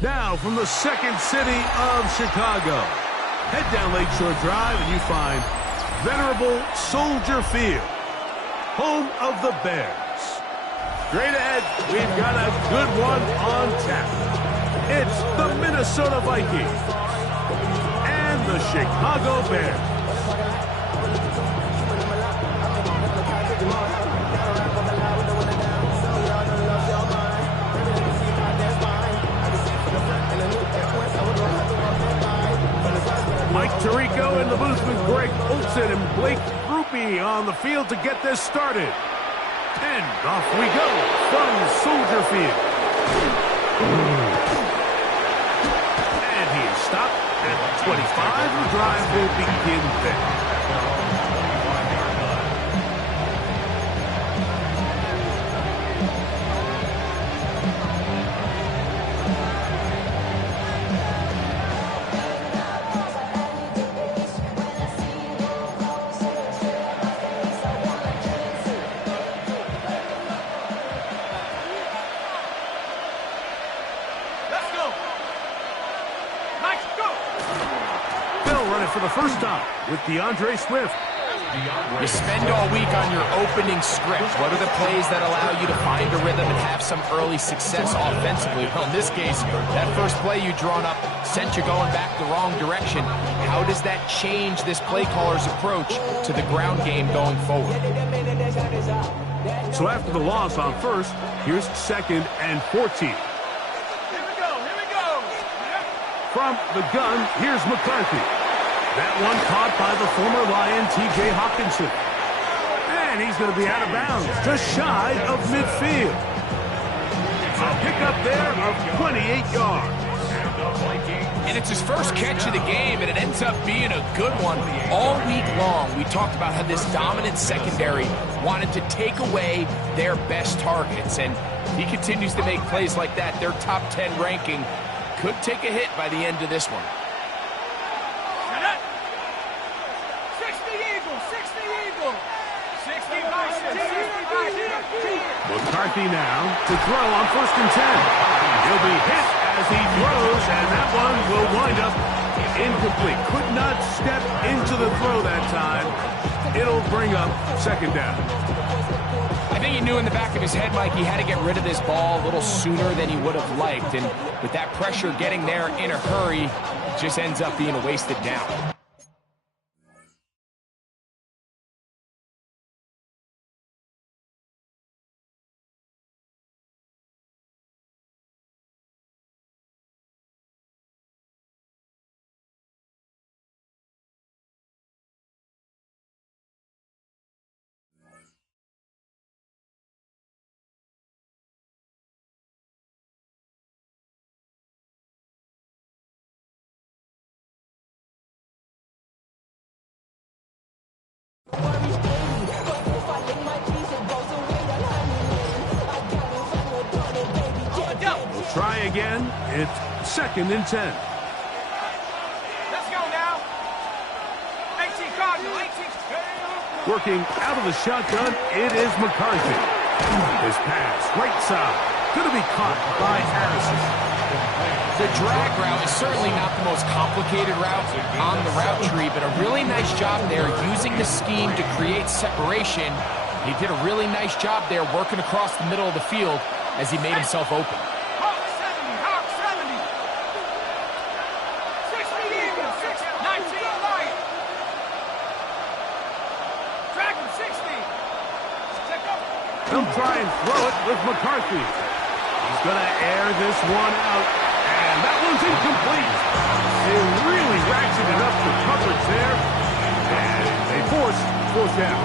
Now from the second city of Chicago, head down Lakeshore Drive and you find venerable Soldier Field, home of the Bears. Straight ahead, we've got a good one on tap. It's the Minnesota Vikings and the Chicago Bears. Mike Tirico in the booth with Greg Olsen and Blake Grupe on the field to get this started. And off we go from Soldier Field. And he is stopped at 25. The drive will begin there. For the first time with DeAndre Swift. You spend all week on your opening script. What are the plays that allow you to find a rhythm and have some early success offensively? Well, in this case, that first play you drawn up sent you going back the wrong direction. How does that change this play caller's approach to the ground game going forward? So after the loss on first, here's 2nd and 14. From the gun, here's McCarthy. That one caught by the former Lion, T.J. Hawkinson. And he's going to be out of bounds, just shy of midfield. A pickup there of 28 yards. And it's his first catch of the game, and it ends up being a good one. All week long, we talked about how this dominant secondary wanted to take away their best targets. And he continues to make plays like that. Their top 10 ranking could take a hit by the end of this one. McCarthy now to throw on 1st and 10. He'll be hit as he throws, and that one will wind up incomplete. Could not step into the throw that time. It'll bring up 2nd down. I think he knew in the back of his head, Mike, he had to get rid of this ball a little sooner than he would have liked. And with that pressure getting there in a hurry, it just ends up being a wasted down. We'll try again. It's 2nd and 10. Let's go now. 18 Cardinal, 18. Working out of the shotgun, it is McCarthy. His pass, right side, going to be caught by Harrison. The drag route is certainly not the most complicated route on the route tree, but a really nice job there using the scheme to create separation. He did a really nice job there working across the middle of the field as he made himself open. Hawk 70, Hawk 70. 60 Eagles, 19 Lion. Dragon 60. He'll try and throw it with McCarthy. He's going to air this one out, and that one's incomplete. They really ratcheted up the coverage there, and they force 4th down.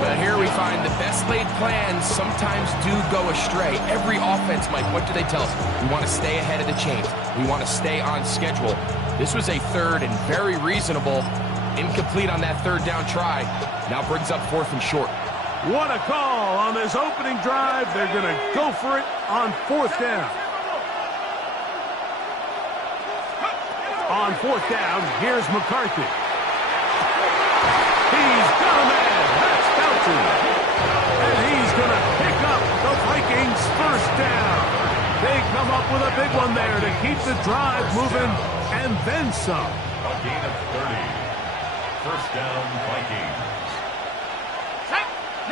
But here we find the best laid plans sometimes do go astray. Every offense, Mike, what do they tell us? We want to stay ahead of the chains. We want to stay on schedule. This was a 3rd and very reasonable. Incomplete on that 3rd down try. Now brings up 4th and short. What a call on this opening drive. They're going to go for it on 4th down. On 4th down, here's McCarthy. He's got a man. That's Felton. And he's going to pick up the Vikings' 1st down. They come up with a big one there to keep the drive moving and then some. A gain of 30. First down, Vikings.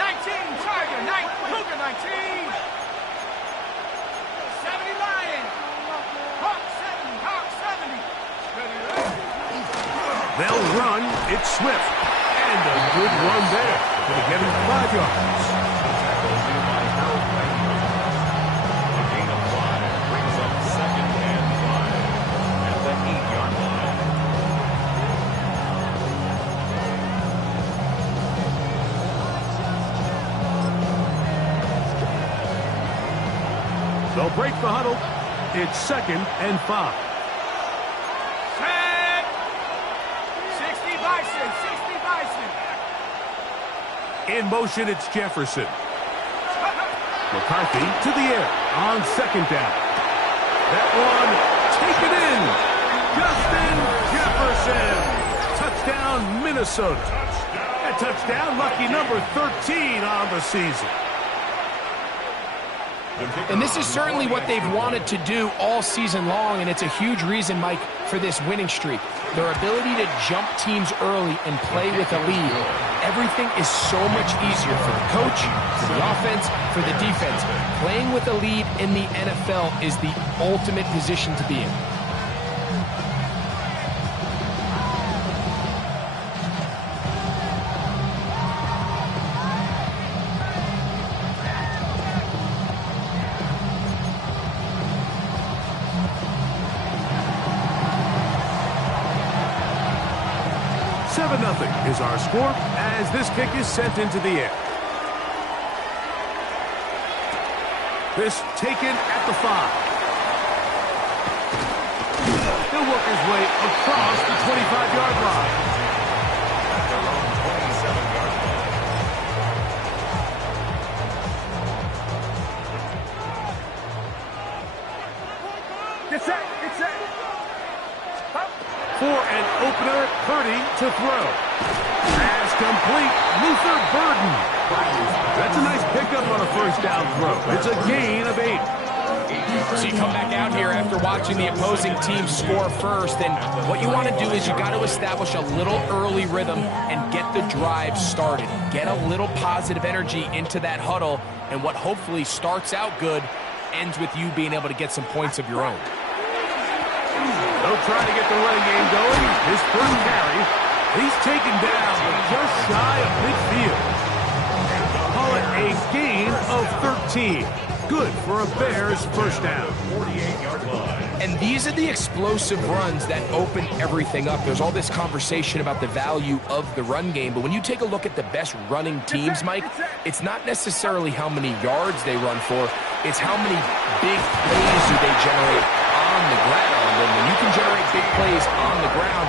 19, Tiger, 19, 19. 70 Lions. Hawk 70, Hawk 70. They'll run. It's Swift. And a good run there. Going to get him 5 yards. A gain of 5 brings up 2nd and 5 at the 8-yard line. They'll break the huddle. It's 2nd and 5. Set. 60 Bison, 60 Bison. In motion, it's Jefferson. McCarthy to the air on 2nd down. That one taken in. Justin Jefferson. Touchdown, Minnesota. A touchdown, lucky number 13 on the season. And this is certainly what they've wanted to do all season long, and it's a huge reason, Mike, for this winning streak. Their ability to jump teams early and play with a lead. Everything is so much easier for the coach, for the offense, for the defense. Playing with a lead in the NFL is the ultimate position to be in. Nothing is our score as this kick is sent into the air. This taken at the 5. He'll work his way across the 25-yard line. At their own 27-yard line. Get set, get set. For an opener, Purdy to throw. Pass complete, Luther Burden. That's a nice pickup on a first down throw. It's a gain of 8. So you come back out here after watching the opposing team score first, and what you want to do is you got to establish a little early rhythm and get the drive started. Get a little positive energy into that huddle, and what hopefully starts out good ends with you being able to get some points of your own. They'll try to get the running game going. His first carry. He's taken down, but just shy of midfield. Call it a gain of 13. Good for a Bears first down. 48-yard line. And these are the explosive runs that open everything up. There's all this conversation about the value of the run game, but when you take a look at the best running teams, Mike, it's not necessarily how many yards they run for, it's how many big plays do they generate on the ground. And when you can generate big plays on the ground,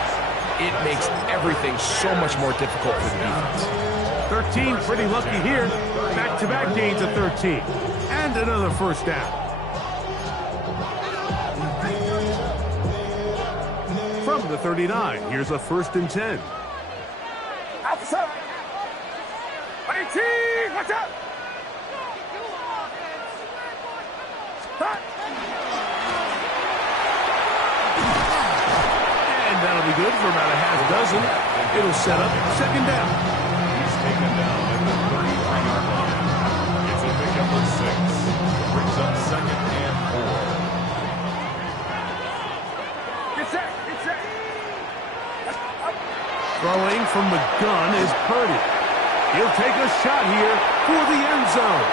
it makes everything so much more difficult for the defense. 13, pretty lucky here. Back-to-back gains of 13. And another first down. From the 39, here's a 1st and 10. Outside. 18, watch out. Hot. That'll be good for about a half dozen. It'll set up 2nd down. He's taken down at the 33-yard line. It's a big number 6. Brings up 2nd and 4. Get set, get set. Throwing from the gun is Purdy. He'll take a shot here for the end zone.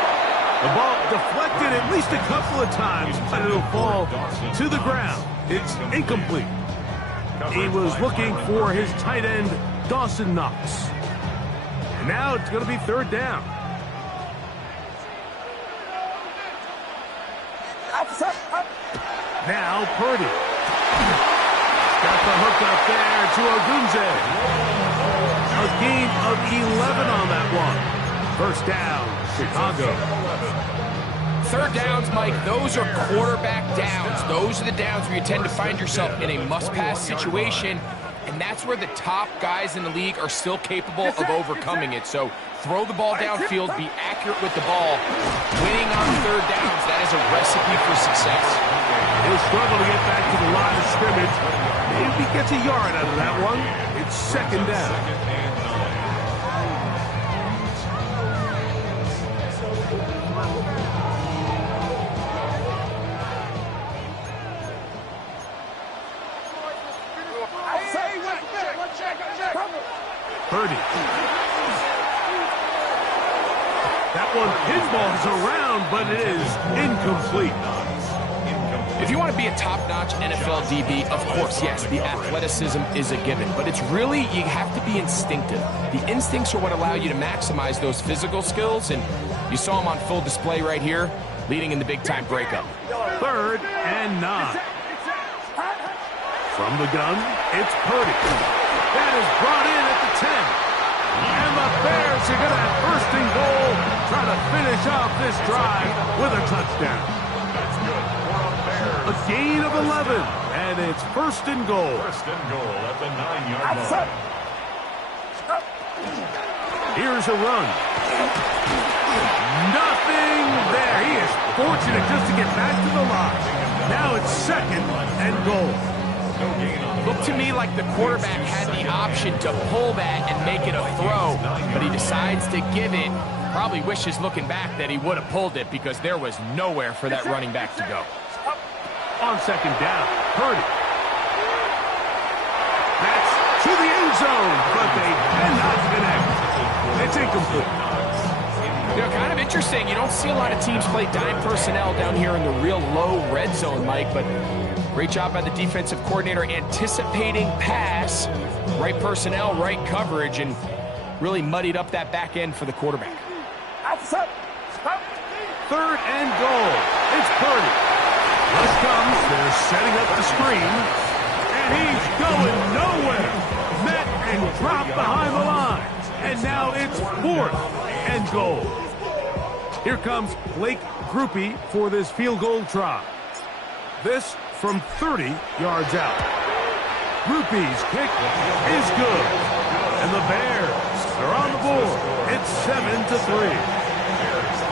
The ball deflected at least a couple of times, but it'll fall to the ground. It's incomplete. He was looking for his tight end, Dawson Knox. And now it's going to be 3rd down. Now Purdy. Got the hook up there to Ogunze. A gain of 11 on that one. First down, Chicago. 3rd downs, Mike, those are quarterback downs. Those are the downs where you tend to find yourself in a must-pass situation. And that's where the top guys in the league are still capable of overcoming it. So throw the ball downfield, be accurate with the ball. Winning on third downs, that is a recipe for success. He'll struggle to get back to the line of scrimmage. Maybe he gets a yard out of that one. It's second down. Purdy. That one pinballs around, but it is incomplete. If you want to be a top-notch NFL DB, of course, yes, the athleticism is a given. But it's really, you have to be instinctive. The instincts are what allow you to maximize those physical skills, and you saw them on full display right here, leading in the big-time breakup. 3rd and 9. From the gun, it's Purdy. That is brought in at the 10. And the Bears are going to have 1st and goal, trying to finish off this drive with a touchdown. That's good. A gain of 11, and it's 1st and goal. 1st and goal at the 9-yard line. Here's a run. Nothing there. He is fortunate just to get back to the line. Now it's 2nd and goal. Looked to me like the quarterback had the option to pull that and make it a throw, but he decides to give it. Probably wishes looking back that he would have pulled it because there was nowhere for that running back to go. On 2nd down, Purdy. That's to the end zone, but they cannot connect. It's incomplete. You know, kind of interesting. You don't see a lot of teams play dime personnel down here in the real low red zone, Mike, but great job by the defensive coordinator anticipating pass, right personnel, right coverage, and really muddied up that back end for the quarterback. 3rd and goal. It's Purdy. Rush comes. They're setting up the screen. And he's going nowhere. Met and dropped behind the line. And now it's 4th and goal. Here comes Blake Grupe for this field goal try. This from 30 yards out. Grupe's kick is good. And the Bears are on the board. It's 7-3.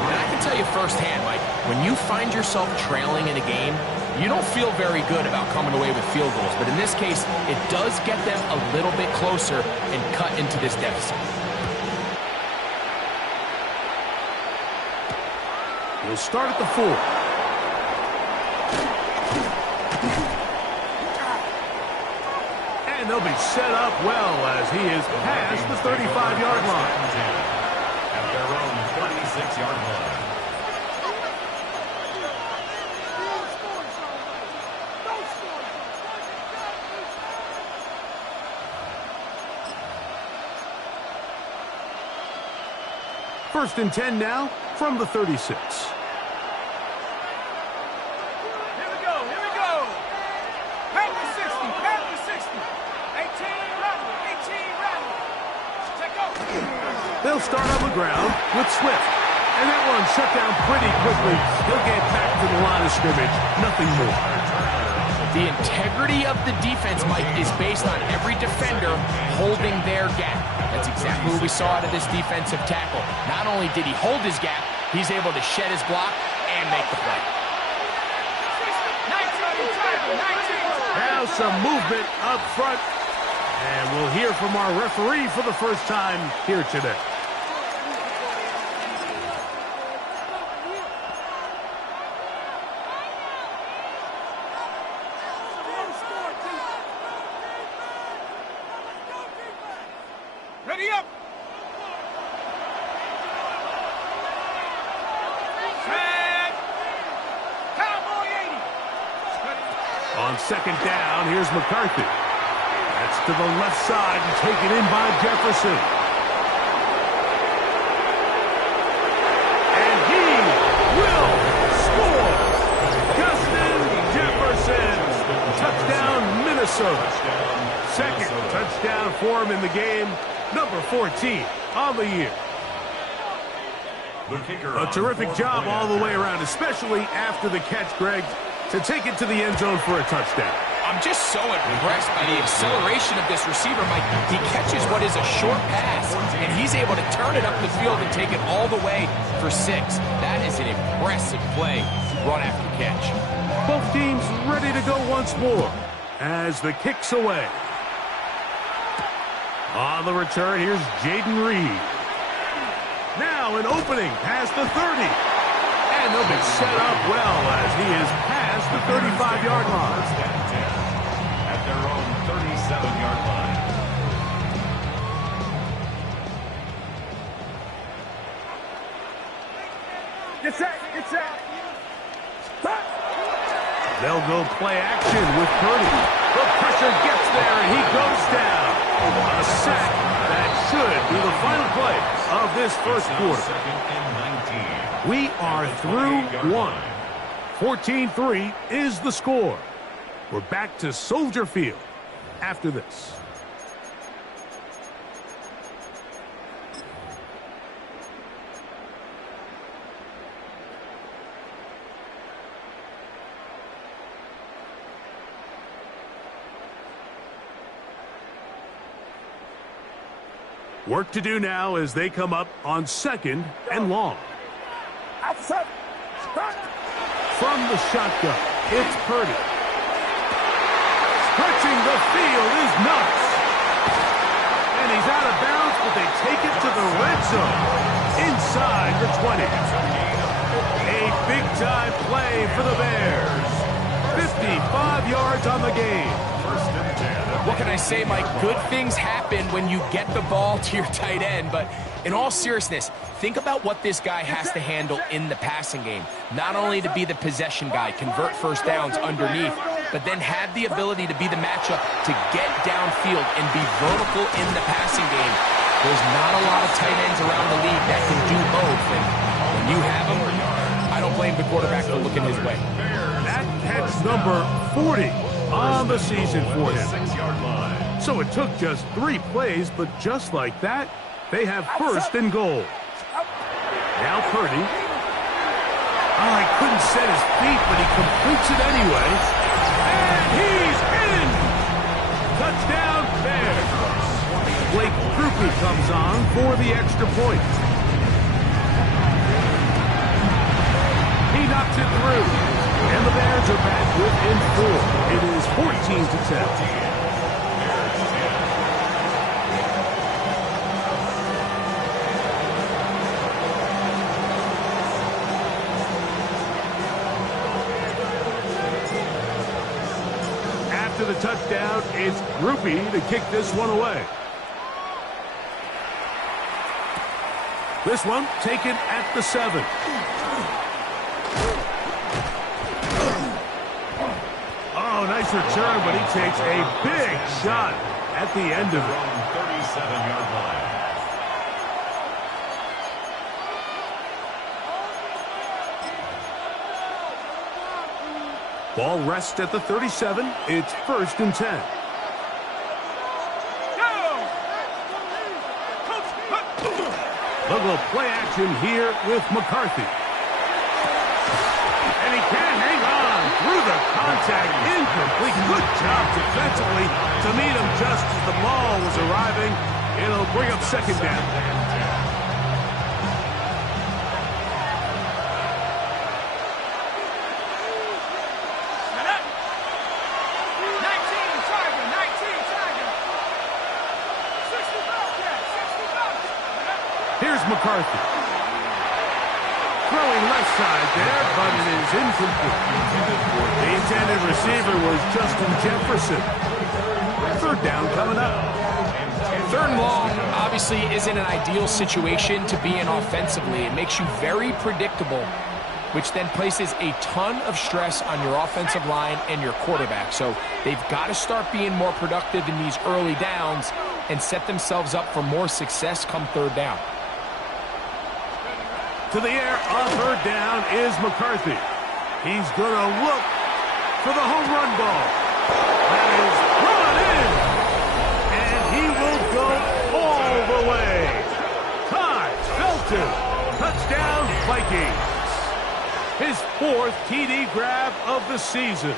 And I can tell you firsthand, Mike, when you find yourself trailing in a game, you don't feel very good about coming away with field goals. But in this case, it does get them a little bit closer and cut into this deficit. We'll start at the 4. And they'll be set up well as he is past the 35-yard line. At their own 36-yard line. First and 10 now from the 36. They'll start on the ground with Swift. And that one shut down pretty quickly. He'll get back to the line of scrimmage. Nothing more. The integrity of the defense, Mike, is based on every defender holding their gap. That's exactly what we saw out of this defensive tackle. Not only did he hold his gap, he's able to shed his block and make the play. Now some movement up front. And we'll hear from our referee for the first time here today. Ready up. Set. Cowboy 80. On 2nd down, here's McCarthy. That's to the left side and taken in by Jefferson. And he will score. Justin Jefferson. Touchdown, Minnesota. 2nd touchdown for him in the game. Number 14 on the year. A terrific job all the way around, especially after the catch, Greg, to take it to the end zone for a touchdown. I'm just so impressed by the acceleration of this receiver, Mike. He catches what is a short pass, and he's able to turn it up the field and take it all the way for 6. That is an impressive play, run after catch. Both teams ready to go once more as the kick's away. On the return, here's Jaden Reed. Now an opening past the 30. And they'll be set up well as he is past the 35-yard line. At their own 37-yard line. Get set, get set. They'll go play action with Purdy. The pressure gets there, and he goes down. A sack that should be the final play of this first quarter. Second and 19. We are through one. 14-3 is the score. We're back to Soldier Field after this. Work to do now as they come up on 2nd and long. From the shotgun, it's Purdy. Stretching the field is nuts. And he's out of bounds, but they take it to the red zone. Inside the 20. A big-time play for the Bears. 55 yards on the game. What can I say, Mike? Good things happen when you get the ball to your tight end, but in all seriousness, think about what this guy has to handle in the passing game. Not only to be the possession guy, convert first downs underneath, but then have the ability to be the matchup to get downfield and be vertical in the passing game. There's not a lot of tight ends around the league that can do both, and when you have them, I don't blame the quarterback for looking his way. That catch number 40 on the season for him. So it took just 3 plays, but just like that, they have 1st and goal. Now Purdy. Oh, he couldn't set his feet, but he completes it anyway. And he's in! Touchdown, Bears. Blake Grupe comes on for the extra point. He knocks it through. And the Bears are back within 4. It is 14-10. After the touchdown, it's Grupe to kick this one away. This one taken at the 7. Oh, nice return, but he takes a big shot at the end of it. 37-yard line. Ball rests at the 37. It's 1st and 10. They'll go play action here with McCarthy. And he can hang on through the contact. Incomplete. Good job defensively to meet him just as the ball was arriving. It'll bring up 2nd down. McCarthy. Throwing left side there, but it is incomplete. The intended receiver was Justin Jefferson. 3rd down coming up. 3rd and long obviously isn't an ideal situation to be in offensively. It makes you very predictable, which then places a ton of stress on your offensive line and your quarterback. So they've got to start being more productive in these early downs and set themselves up for more success come 3rd down. To the air on 3rd down is McCarthy. He's going to look for the home run ball. That is brought in. And he will go all the way. Ty Felton. Touchdown, Vikings. His 4th TD grab of the season.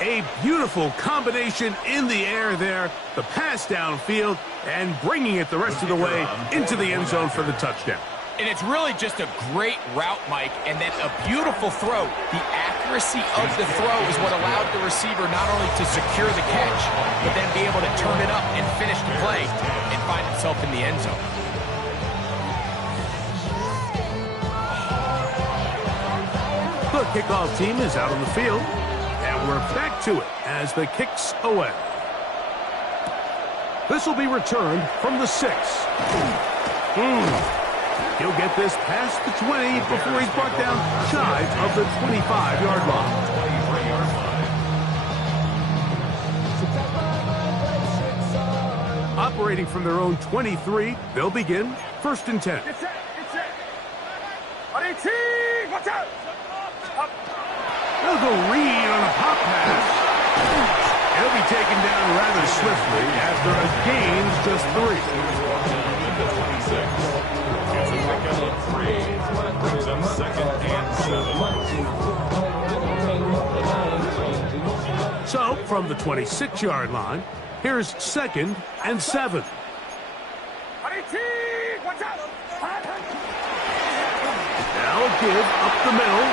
A beautiful combination in the air there, the pass downfield, and bringing it the rest of the way into the end zone for the touchdown. And it's really just a great route, Mike, and then a beautiful throw. The accuracy of the throw is what allowed the receiver not only to secure the catch, but then be able to turn it up and finish the play and find himself in the end zone. The kickoff team is out on the field, and we're back to it as the kick's away. This will be returned from the 6. He'll get this past the 20 before he's brought down shy of the 25-yard line. Operating from their own 23, they'll begin 1st and 10. They'll go read on a pop pass. He'll be taken down rather swiftly after a gain just 3. It's a pickup of 3. Brings up 2nd and 7. So, from the 26-yard line, here's 2nd and 7. Now give up the middle,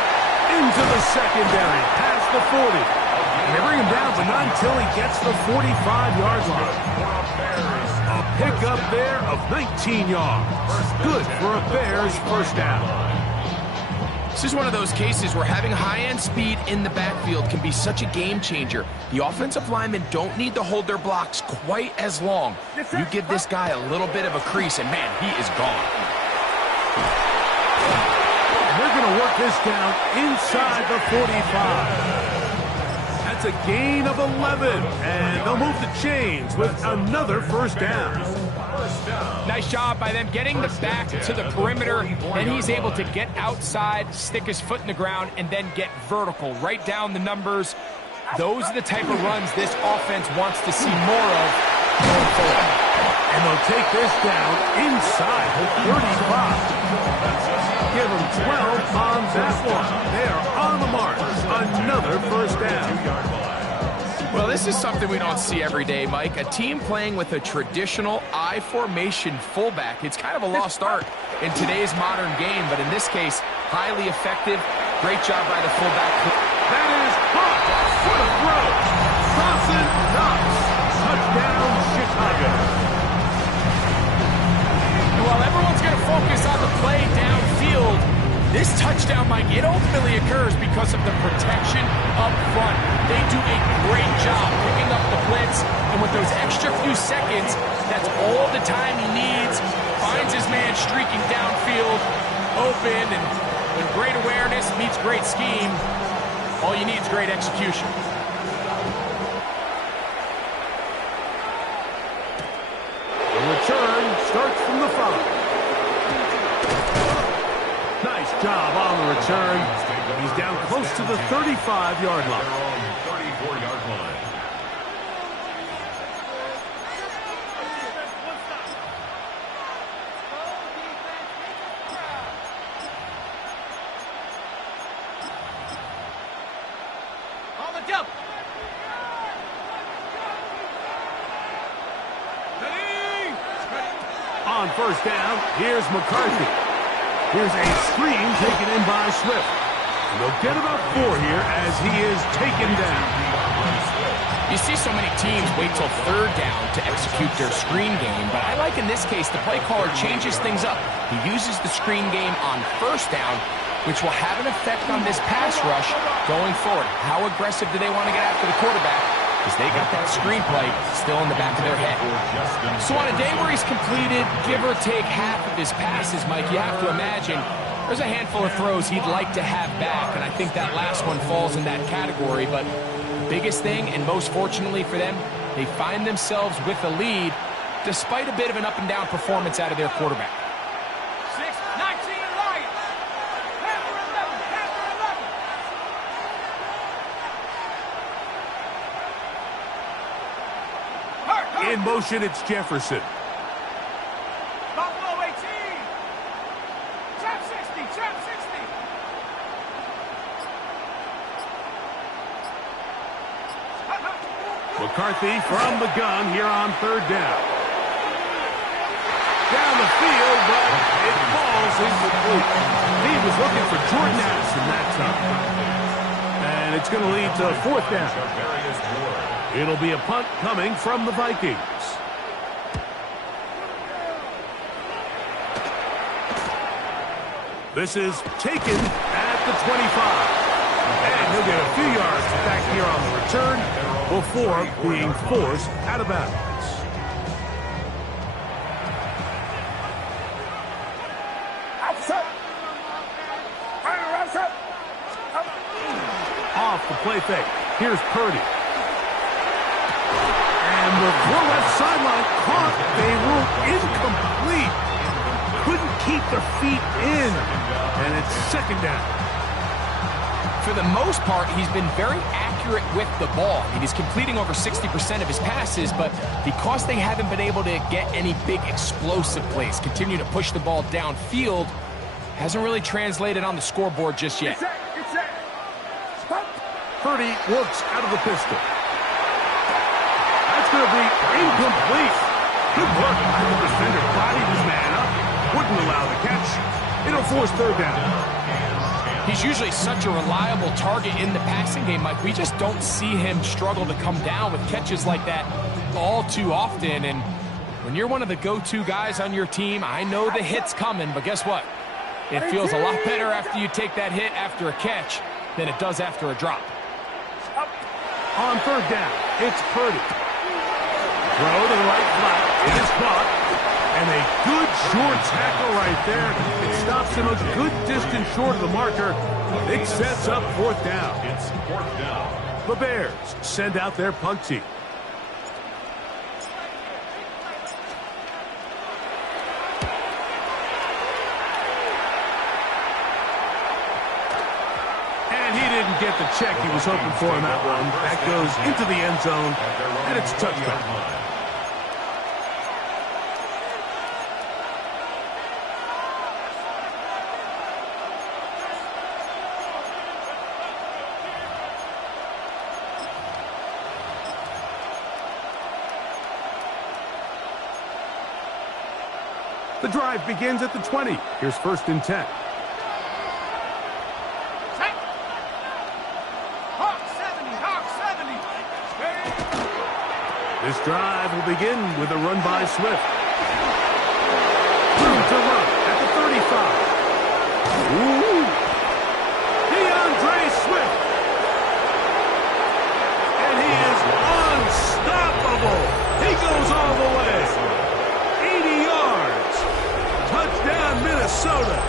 into the secondary, past the 40. And they bring him down, but not until he gets the 45-yard line. A pickup there of 19 yards. Good for a Bears first down. This is one of those cases where having high-end speed in the backfield can be such a game changer. The offensive linemen don't need to hold their blocks quite as long. You give this guy a little bit of a crease, and man, he is gone. And they're going to work this down inside the 45. That's a gain of 11, and they'll move the chains with another first down. Nice job by them getting the back to the perimeter. Then he's able to get outside, stick his foot in the ground, and then get vertical. Right down the numbers. Those are the type of runs this offense wants to see more of going forward. And they'll take this down inside the 35. Give them 12 on that one. They are on the mark. Another first down. Well, this is something we don't see every day, Mike. A team playing with a traditional I formation fullback. It's kind of a lost art in today's modern game, but in this case, highly effective. Great job by the fullback. That is hot for the throw. Dawson Knox. Touchdown, Chicago. And while everyone's going to focus on the play downfield, this touchdown, Mike, it ultimately occurs because of the protection up front. They do a great job picking up the blitz, and with those extra few seconds, that's all the time he needs. Finds his man streaking downfield, open, and when great awareness meets great scheme, all you need is great execution. The return starts from the 5. Nice job on the return. He's down close to the 35-yard line. 34-yard line. On the jump. On first down, here's McCarthy. Here's a screen taken in by Swift. And they'll get about 4 here as he is taken down. You see so many teams wait till 3rd down to execute their screen game, but I like in this case the play caller changes things up. He uses the screen game on 1st down, which will have an effect on this pass rush going forward. How aggressive do they want to get after the quarterback? Because they got that screen play still in the back of their head. So on a day where he's completed, give or take half of his passes, Mike, you have to imagine there's a handful of throws he'd like to have back, and I think that last one falls in that category. But biggest thing, and most fortunately for them, they find themselves with a lead despite a bit of an up-and-down performance out of their quarterback. 6, 19, Lions. Panther 11, Panther 11. In motion, it's Jefferson. Buffalo 18. Trap 60, trap 60. McCarthy from the gun here on third down. Down the field, but it falls incomplete. He was looking for Jordan Addison that time. And it's going to lead to fourth down. It'll be a punt coming from the Vikings. This is taken at the 25. And he'll get a few yards back here on the return before being forced out of bounds. Off the play fake. Here's Purdy. And the throw left sideline caught. They ruled incomplete. Couldn't keep their feet in. And it's second down. For the most part, he's been very accurate with the ball. He's completing over 60% of his passes, but because they haven't been able to get any big explosive plays, continue to push the ball downfield, hasn't really translated on the scoreboard just yet. Purdy works out of the pistol. That's going to be incomplete. Good work by the defender. Bodied his man up. Wouldn't allow the catch. It'll force third down. He's usually such a reliable target in the passing game, Mike. We just don't see him struggle to come down with catches like that all too often. And when you're one of the go-to guys on your team, I know the hit's coming, but guess what? It feels a lot better after you take that hit after a catch than it does after a drop. On third down, it's Purdy. Throw to the right flat. It is caught. And a good short tackle right there. It stops him a good distance short of the marker. It sets up fourth down. It's fourth down. The Bears send out their punt team. Get the check he was hoping for in that one. That goes into the end zone, and it's a touchdown. The drive begins at the 20. Here's first and 10. This drive will begin with a run by Swift. Room to run at the 35. Ooh! DeAndre Swift! And he is unstoppable! He goes all the way. 80 yards. Touchdown, Minnesota.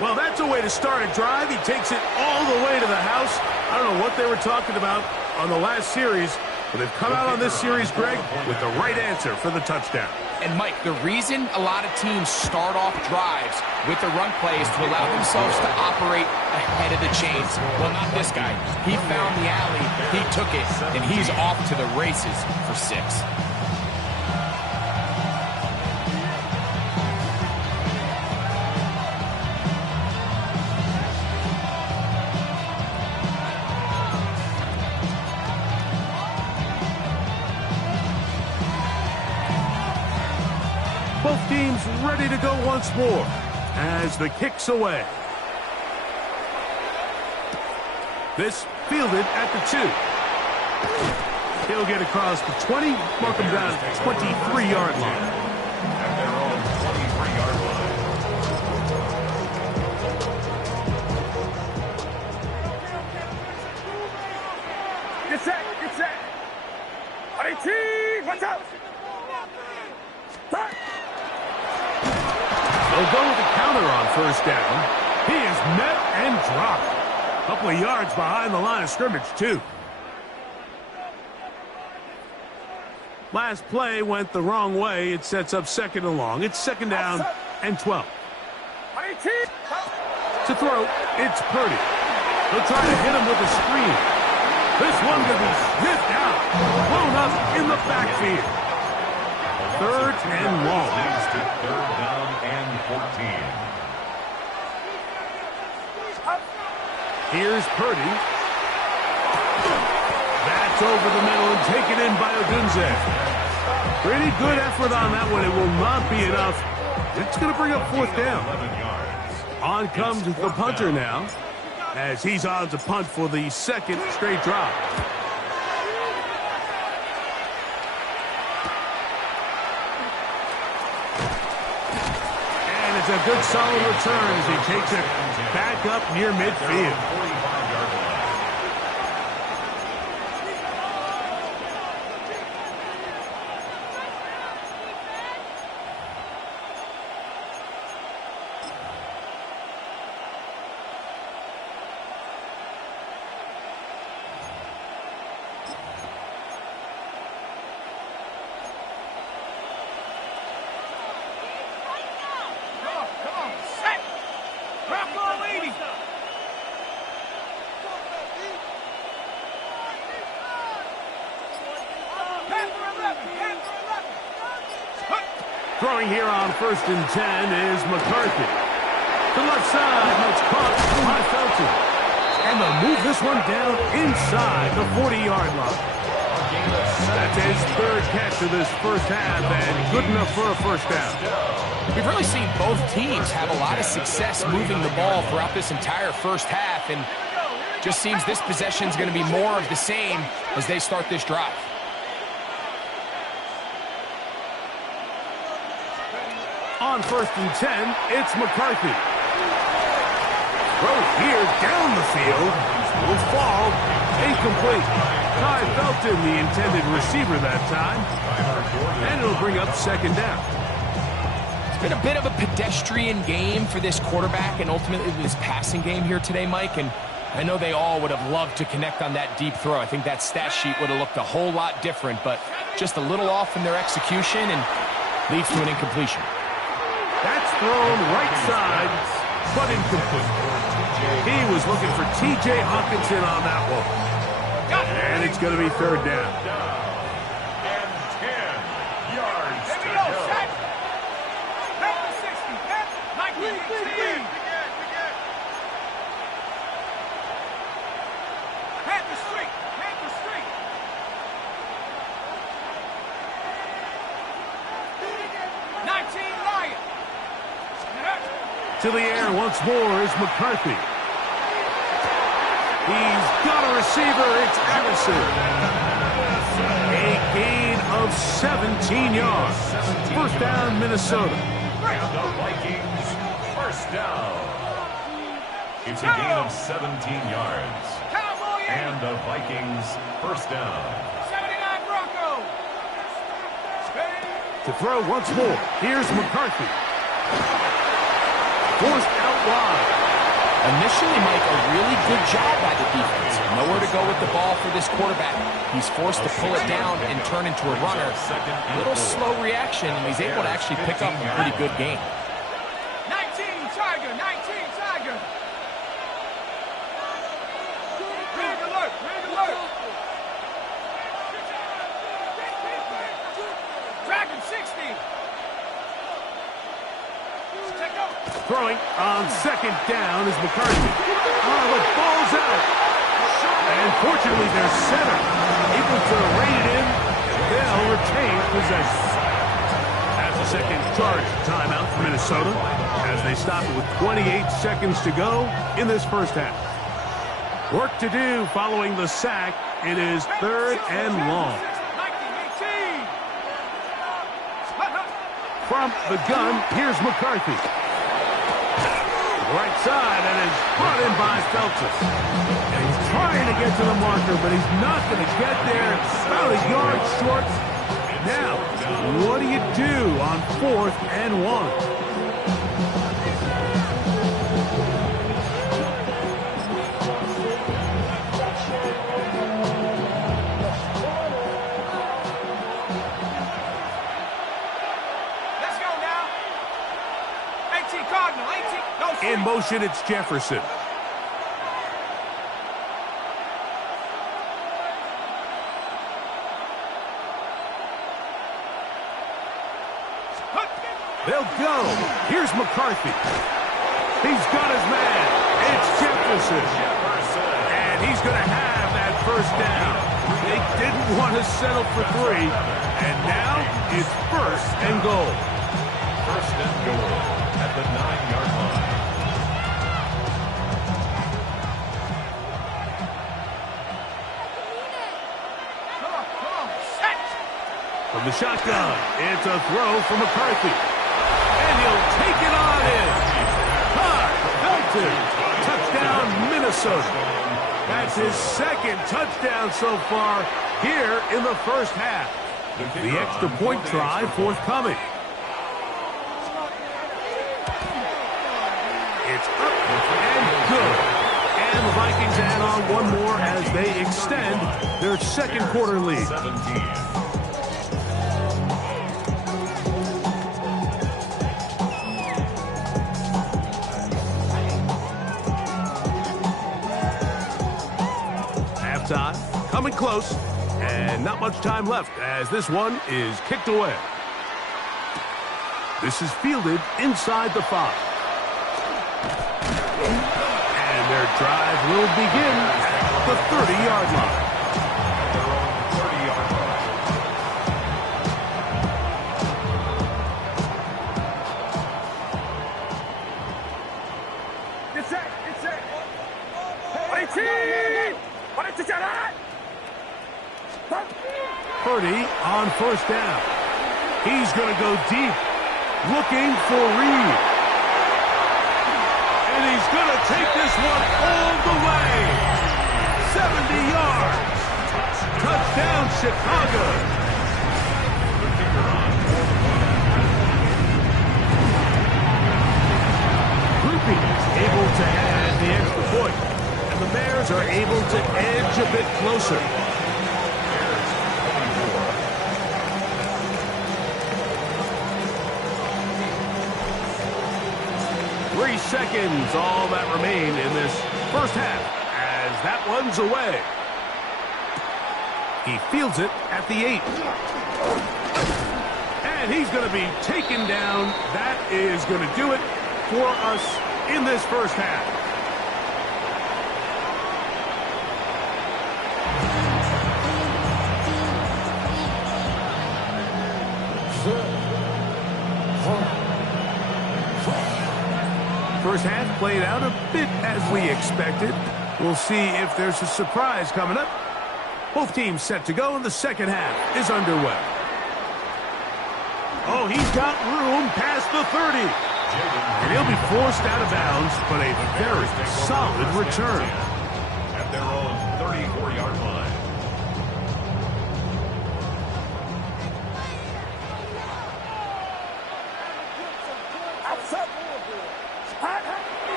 Well, that's a way to start a drive. He takes it all the way to the house. I don't know what they were talking about on the last series, but they've come out on this series, Greg, with the right answer for the touchdown. And, Mike, the reason a lot of teams start off drives with the run play is to allow themselves to operate ahead of the chains. Well, not this guy. He found the alley, he took it, and he's off to the races for 6. Both teams ready to go once more as the kick's away. This fielded at the 2. He'll get across the 20, mark him down at the 23-yard line. At their own 23-yard line. Get set, get set. 18, watch out. They'll go with the counter on first down. He is met and dropped. A couple of yards behind the line of scrimmage, too. Last play went the wrong way. It sets up second and long. It's second down and 12. To throw, it's Purdy. They'll try to hit him with a screen. This one going to be sniffed out. Blown up in the backfield. Third and long. Third down and 14. Here's Purdy. It's over the middle and taken in by Odunze. Pretty good effort on that one. It will not be enough. It's going to bring up fourth down. On comes the punter now, as he's on to punt for the second straight drop. And it's a good solid return as he takes it back up near midfield. Throwing here on 1st and 10 is McCarthy. To the left side, that's caught by Felton. And they'll move this one down inside the 40-yard line. That's his third catch of this first half, and good enough for a first down. We've really seen both teams have a lot of success moving the ball throughout this entire first half, and just seems this possession is going to be more of the same as they start this drive. On 1st and 10, it's McCarthy. Throw here down the field. Will fall. Incomplete. Ty Felton, the intended receiver that time. And it'll bring up second down. It's been a bit of a pedestrian game for this quarterback and ultimately this passing game here today, Mike. And I know they all would have loved to connect on that deep throw. I think that stat sheet would have looked a whole lot different, but just a little off in their execution and leads to an incompletion. That's thrown right side, but incomplete. He was looking for T.J. Hawkinson on that one. And it's going to be third down. And 10 yards to go. Back to 60. Back to 19. Panther Street. Panther Street. To the air once more is McCarthy. He's got a receiver. It's Addison. A gain of 17 yards. First down, Minnesota. And the Vikings first down. It's a gain of 17 yards. And the Vikings first down. 79 Broncos. To throw once more, here's McCarthy. Forced out wide. Initially, Mike, a really good job by the defense. Nowhere to go with the ball for this quarterback. He's forced to pull it down and turn into a runner. A little slow reaction, and he's able to actually pick up a pretty good game. 19 Tiger. 19 Tiger. Red alert. Red alert. Dragon 60. Throwing on second down is McCarthy. Oh, the ball's out. And fortunately, their center able to rein it in. They'll retain possession. That's a second charge timeout for Minnesota as they stop it with 28 seconds to go in this first half. Work to do following the sack. It is third and long. 1918. From the gun, here's McCarthy. Right side, and is brought in by Felton. And he's trying to get to the marker, but he's not going to get there. About a yard short. Now, what do you do on 4th and 1? In motion, it's Jefferson. They'll go. Here's McCarthy. He's got his man. It's Jefferson. And he's going to have that first down. They didn't want to settle for 3, and now it's 1st and goal. 1st and goal at the 9-yard line. From the shotgun, it's a throw from McCarthy. And he'll take it on in. Caught, Belton, touchdown Minnesota. That's his 2nd touchdown so far here in the 1st half. The extra point try forthcoming. It's up and good. And the Vikings add on one more as they extend their 2nd quarter lead. 17. Time coming close, and not much time left as this one is kicked away. This is fielded inside the 5. And their drive will begin at the 30-yard line. Purdy on 1st down. He's going to go deep, looking for Reed. And he's going to take this one all the way. 70 yards. Touchdown, Chicago. Grouping is able to add the extra point. And the Bears are able to edge a bit closer. 3 seconds, all that remain in this 1st half as that one's away. He fields it at the 8. And he's going to be taken down. That is going to do it for us in this 1st half. First half played out a bit as we expected. We'll see if there's a surprise coming up. Both teams set to go, and the 2nd half is underway. Oh, he's got room past the 30. And he'll be forced out of bounds, but a very solid return. At their own 34-yard line.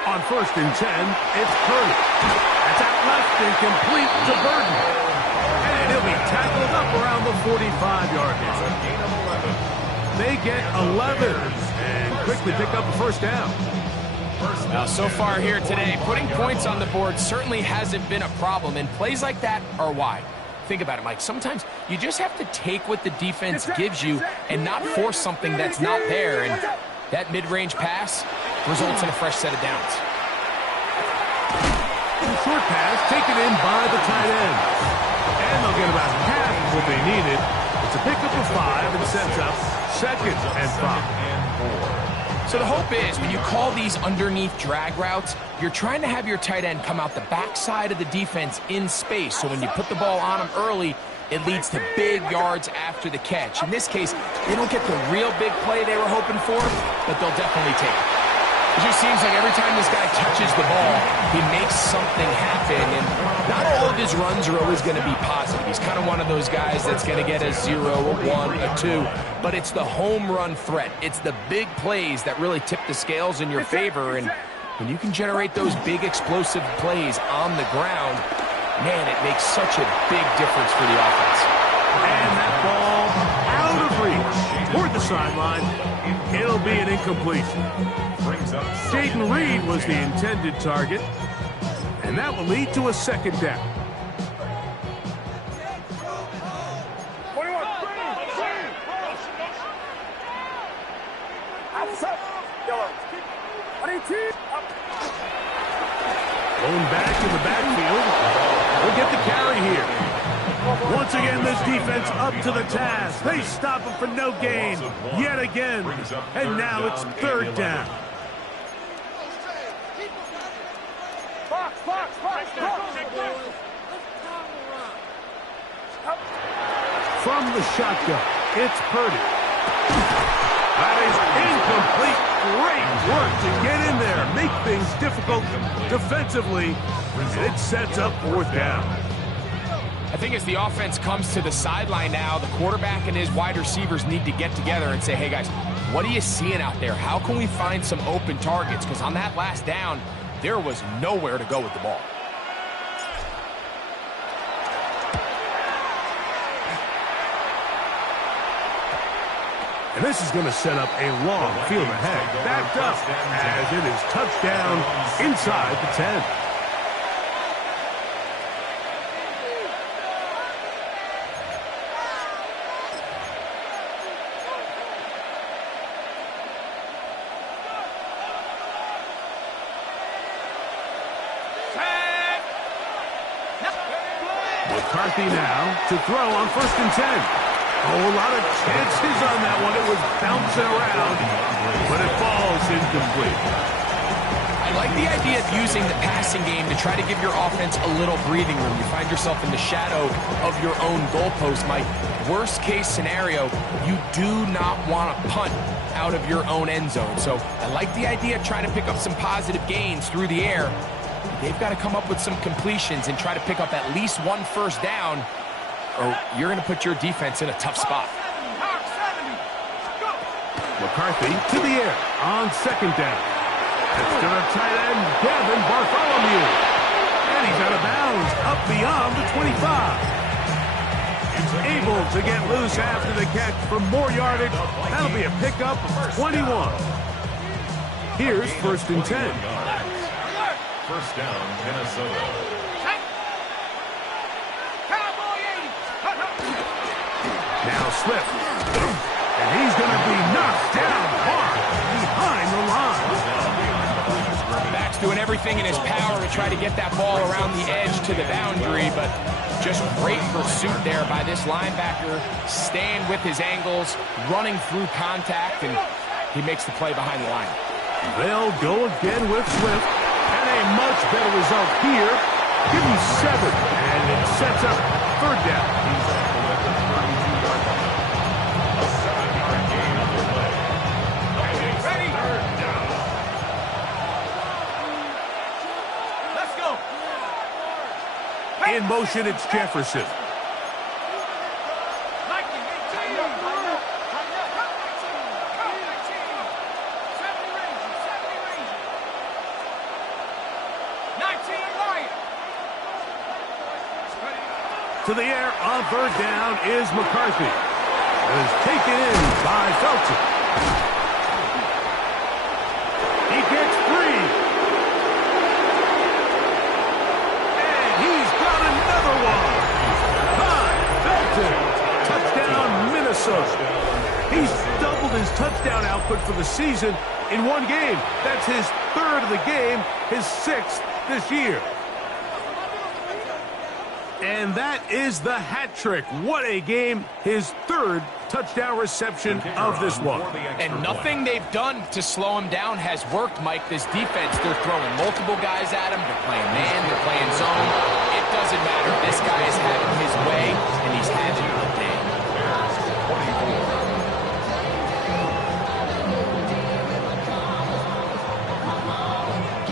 On 1st and 10, it's Purdy. That's out left and complete to Burton. And he'll be tackled up around the 45-yard line. They get 11 and quickly pick up a 1st down. Now, so far here today, putting points on the board certainly hasn't been a problem, and plays like that are why. Think about it, Mike. Sometimes you just have to take what the defense gives you and not force something that's not there, and that mid-range pass results in a fresh set of downs. Short pass taken in by the tight end. And they'll get about half of what they needed. It's a pickup of 5 and sets up 2nd and 5. So the hope is when you call these underneath drag routes, you're trying to have your tight end come out the backside of the defense in space. So when you put the ball on him early, it leads to big yards after the catch. In this case, they don't get the real big play they were hoping for, but they'll definitely take it. It just seems like every time this guy touches the ball, he makes something happen, and not all of his runs are always going to be positive. He's kind of one of those guys that's going to get a 0, a 1, a 2, but it's the home run threat. It's the big plays that really tip the scales in your favor, and when you can generate those big explosive plays on the ground, man, it makes such a big difference for the offense. And that ball out of reach toward the sideline. It'll be an incompletion. Jaden Reed was the intended target, and that will lead to a 2nd down. Going back in the backfield. We'll get the carry here. Once again, this defense up to the task. They stop him for no gain yet again. And now it's third down. From the shotgun, it's Purdy. That is incomplete. Great work to get in there, make things difficult defensively, and it sets up fourth down. I think as the offense comes to the sideline now, the quarterback and his wide receivers need to get together and say, hey guys, what are you seeing out there? How can we find some open targets? Because on that last down, there was nowhere to go with the ball. And this is going to set up a long field ahead, backed up as it is touchdown inside the 10. McCarthy now to throw on 1st and 10. Oh, a lot of chances on that one. It was bouncing around, but it falls incomplete. I like the idea of using the passing game to try to give your offense a little breathing room. You find yourself in the shadow of your own goalpost, Mike. Worst case scenario, you do not want to punt out of your own end zone. So I like the idea of trying to pick up some positive gains through the air. They've got to come up with some completions and try to pick up at least one first down, or you're going to put your defense in a tough spot. McCarthy to the air on 2nd down. It's to the tight end, Devin Bartholomew. And he's out of bounds, up beyond the 25. Able to get loose after the catch for more yardage. That'll be a pickup of 21. Here's 1st and 10. First down, Minnesota. Now Swift. And he's going to be knocked down hard behind the line. Max doing everything in his power to try to get that ball around the edge to the boundary, but just great pursuit there by this linebacker, staying with his angles, running through contact, and he makes the play behind the line. They'll go again with Swift, and a much better result here. Give him 7, and it sets up 3rd down. In motion, it's Jefferson. To the air on 3rd down is McCarthy. It is taken in by Felton. He gets free. And he's got another one. By Felton. Touchdown, Minnesota. He's doubled his touchdown output for the season in one game. That's his 3rd of the game, his 6th this year. And that is the hat trick. What a game. His 3rd touchdown reception of this one. And nothing they've done to slow him down has worked, Mike. This defense, they're throwing multiple guys at him. They're playing man, they're playing zone. It doesn't matter. This guy is having his way, and he's having a good day.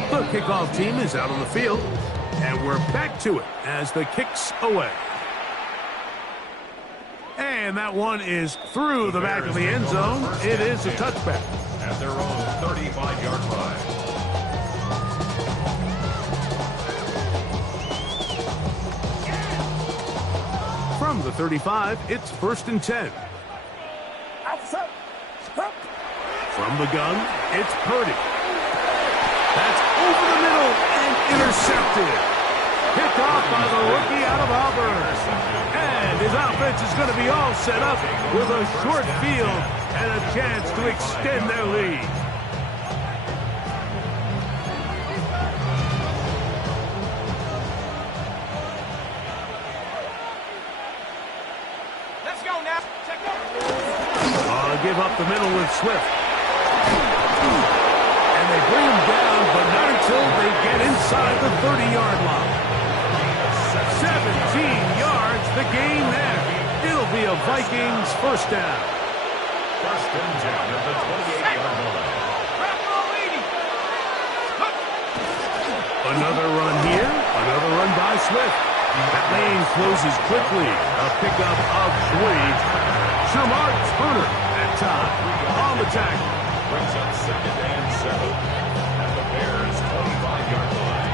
The kickoff team is out on the field. And we're back to it as the kick's away. And that one is through the back of the end zone. It is a touchback. At their own 35-yard line. From the 35, it's 1st and 10. From the gun, it's Purdy. That's over the middle and intercepted. Picked off by the rookie out of Auburn. And his offense is going to be all set up with a short field and a chance to extend their lead. final with Swift. And they bring him down, but not until they get inside the 30-yard line. 17 yards, the gain there. It'll be a Vikings first down. First and 10 at the 28-yard line. Another run here. Another run by Swift. That lane closes quickly. A pickup of 3. Shamar Turner at time. On the tackle. Brings up second and 7 at the Bears' 25-yard line.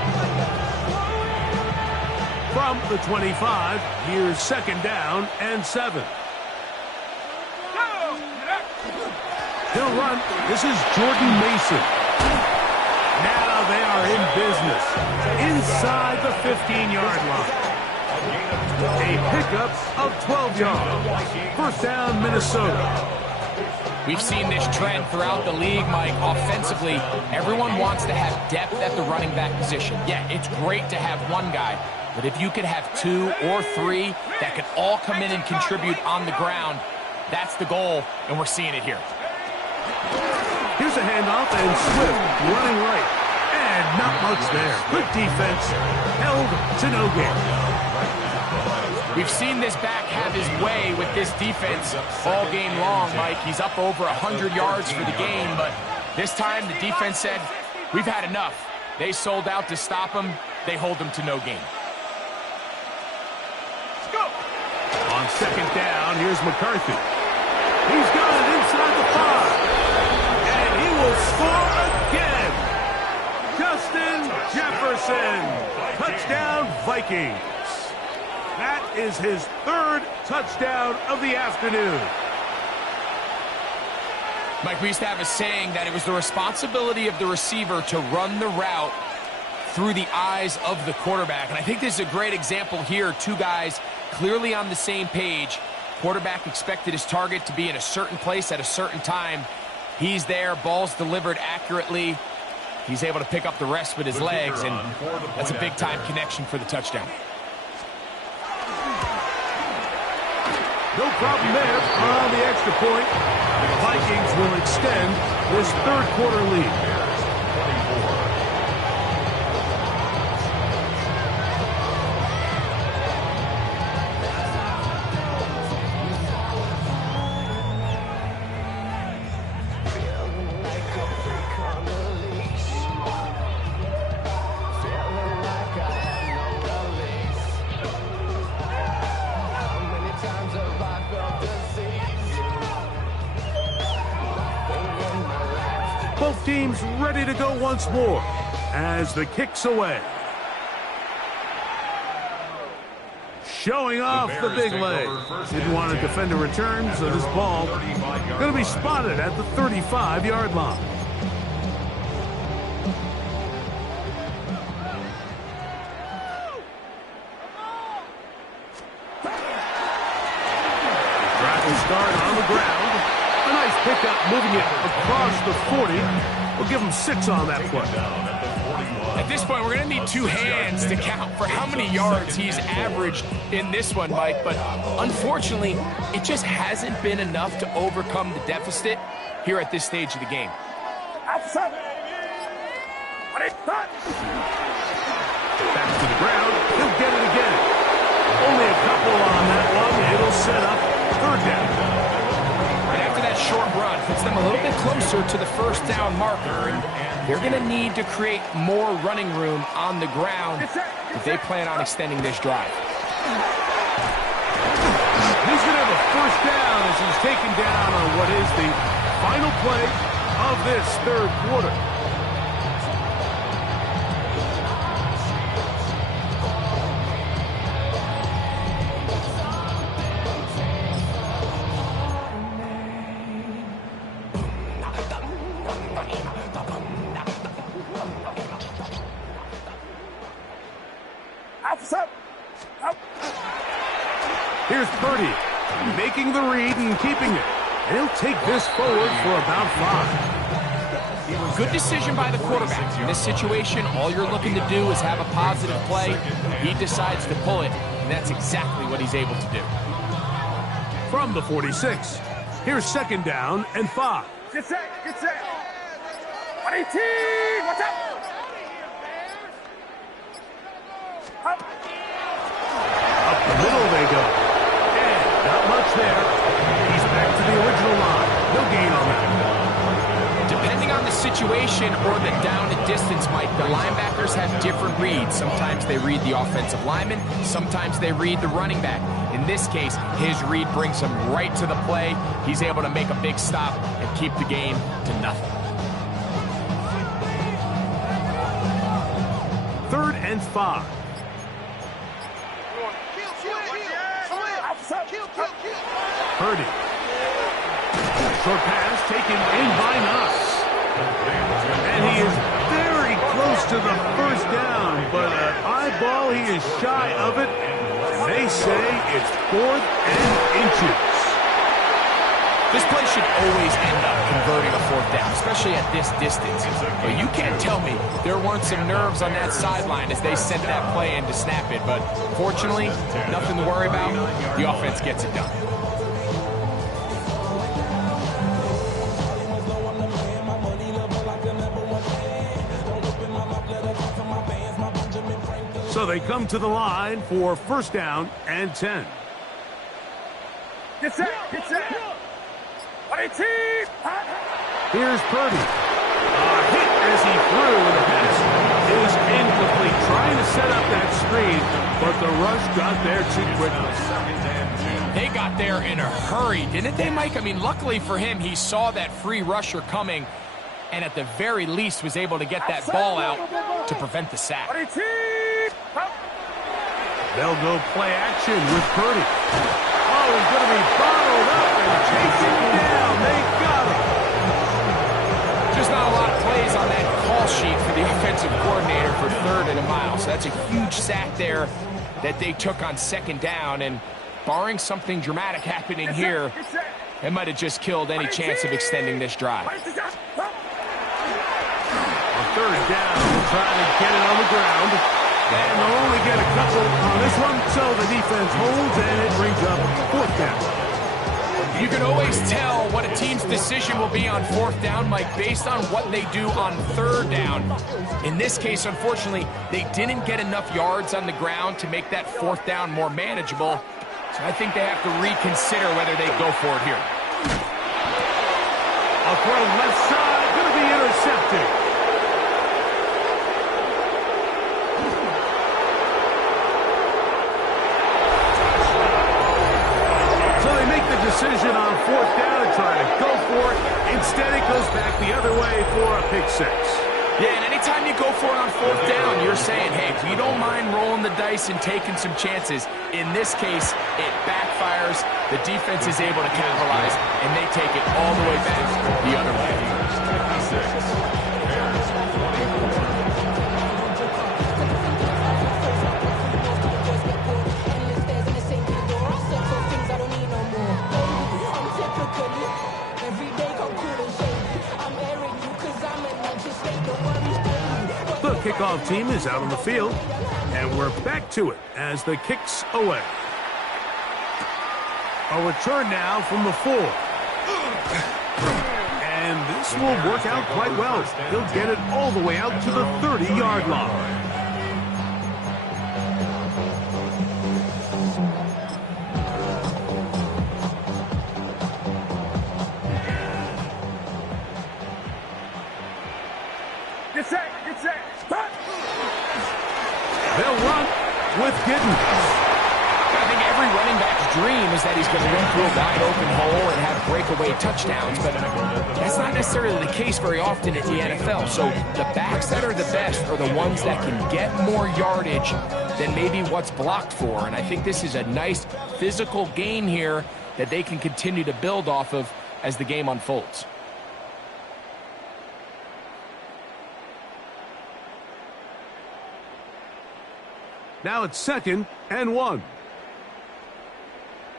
From the 25, here's second down and 7. He'll run. This is Jordan Mason. Now they are in business. Inside the 15-yard line. A pickup of 12 yards. First down, Minnesota. We've seen this trend throughout the league, Mike. Offensively, everyone wants to have depth at the running back position. Yeah, it's great to have one guy, but if you could have 2 or 3 that could all come in and contribute on the ground, that's the goal, and we're seeing it here. Here's a handoff, and Swift running right. And not much there. Good defense. Held to no gain. We've seen this back have his way with this defense all game long, Mike. He's up over 100 yards for the game, but this time the defense said, we've had enough. They sold out to stop him. They hold him to no gain. Let's go. On second down, here's McCarthy. He's got it inside the 5. And he will score again. Justin Jefferson. Touchdown, Vikings. That is his 3rd touchdown of the afternoon. Mike, we used to have a saying that it was the responsibility of the receiver to run the route through the eyes of the quarterback. And I think this is a great example here. 2 guys clearly on the same page. Quarterback expected his target to be in a certain place at a certain time. He's there, ball's delivered accurately. He's able to pick up the rest with his legs, and that's a big-time connection for the touchdown. No problem there on the extra point. The Vikings will extend this 3rd quarter lead. Both teams ready to go once more as the kick's away. Showing off the big leg. Didn't want to defend a return, so this ball going to be spotted at the 35-yard line. Drive will start on the ground. A nice pickup, moving it across the 40. We'll give him 6 on that play. At this point, we're going to need 2 hands to count for how many yards he's averaged in this one, Mike. But unfortunately, it just hasn't been enough to overcome the deficit here at this stage of the game. Back to the ground. He'll get it again. Only a couple on that one. It'll set up 3rd down. Short run puts them a little bit closer to the first down marker, and they're going to need to create more running room on the ground if they plan on extending this drive. He's going to have a first down as he's taken down on what is the final play of this 3rd quarter. Here's Purdy, making the read and keeping it. And he'll take this forward for about 5. Good decision by the quarterback. In this situation, all you're looking to do is have a positive play. He decides to pull it, and that's exactly what he's able to do. From the 46, Here's 2nd down and 5. Get set, get set. 118, watch out. Up. Up the middle they go. And not much there. He's back to the original line. No gain on that. Depending on the situation or the down and distance, Mike, the linebackers have different reads. Sometimes they read the offensive lineman. Sometimes they read the running back. In this case, his read brings him right to the play. He's able to make a big stop and keep the game to nothing. 3rd and 5. Purdy. Short pass taken in by Knox. And he is very close to the 1st down, but an eyeball, he is shy of it. And they say it's 4th and inches. This play should always end up converting a 4th down, especially at this distance. But you can't tell me there weren't some nerves on that sideline as they sent that play in to snap it. But fortunately, nothing to worry about. The offense gets it done. So they come to the line for 1st down and 10. Get set, get set. 118. Here's Purdy. A hit as he threw, and the pass is incomplete. Trying to set up that screen, but the rush got there too quickly. They got there in a hurry, didn't they, Mike? I mean, luckily for him, he saw that free rusher coming, and at the very least was able to get that ball out to prevent the sack. 118. They'll go play action with Purdy. Oh, he's going to be bottled up and chasing down. They got him. Just not a lot of plays on that call sheet for the offensive coordinator for 3rd and a mile. So that's a huge sack there that they took on 2nd down. And barring something dramatic happening here, it might have just killed any chance of extending this drive. On 3rd down, trying to get it on the ground. And they'll only get a couple on this one, so the defense holds, and it brings up 4th down. You can always tell what a team's decision will be on 4th down, Mike, based on what they do on 3rd down. In this case, unfortunately, they didn't get enough yards on the ground to make that 4th down more manageable. So I think they have to reconsider whether they go for it here. A throw left side, going to be intercepted. Decision on 4th down and try to go for it. Instead, it goes back the other way for a pick 6. Yeah, and anytime you go for it on 4th down, you're saying, hey, we don't mind rolling the dice and taking some chances. In this case, it backfires. The defense is able to capitalize, and they take it all the way back the other way. The kickoff team is out on the field, and we're back to it as the kick's away. A return now from the 4. And this will work out quite well. He'll get it all the way out to the 30-yard line. Get set, get set. Stop. They'll run with Giddens. I think every running back's dream is that he's going to run through a wide open hole and have breakaway touchdowns, but that's not necessarily the case very often in the NFL. So the backs that are the best are the ones that can get more yardage than maybe what's blocked for. And I think this is a nice physical gain here that they can continue to build off of as the game unfolds. Now it's 2nd and 1.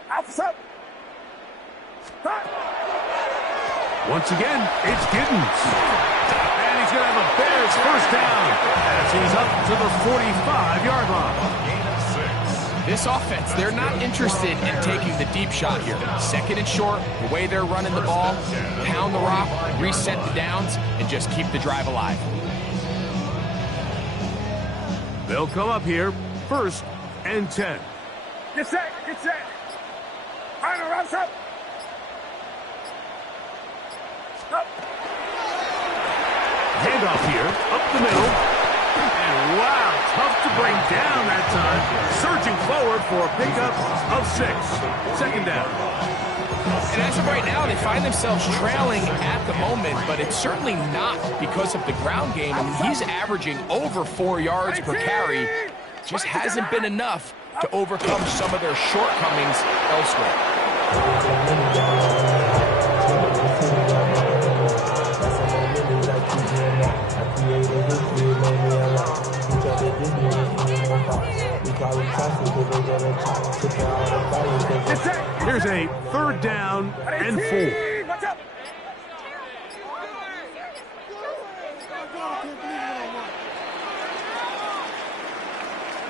Outside. Once again, it's Giddens. And he's going to have a Bears 1st down as he's up to the 45-yard line. Gain of 6. This offense, they're not interested in taking the deep shot here. Second and short, the way they're running the ball, pound the rock, reset the downs, and just keep the drive alive. They'll come up here, 1st and 10. Get set, get set. Final rounds up. Stop. Handoff here, up the middle. And wow, tough to bring down that time. Surging forward for a pickup of 6. 2nd down. And as of right now, they find themselves trailing at the moment, but it's certainly not because of the ground game. I mean, he's averaging over 4 yards per carry. Just hasn't been enough to overcome some of their shortcomings elsewhere. Here's a 3rd down and 4. Watch out.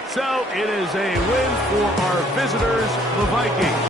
So it is a win for our visitors, the Vikings.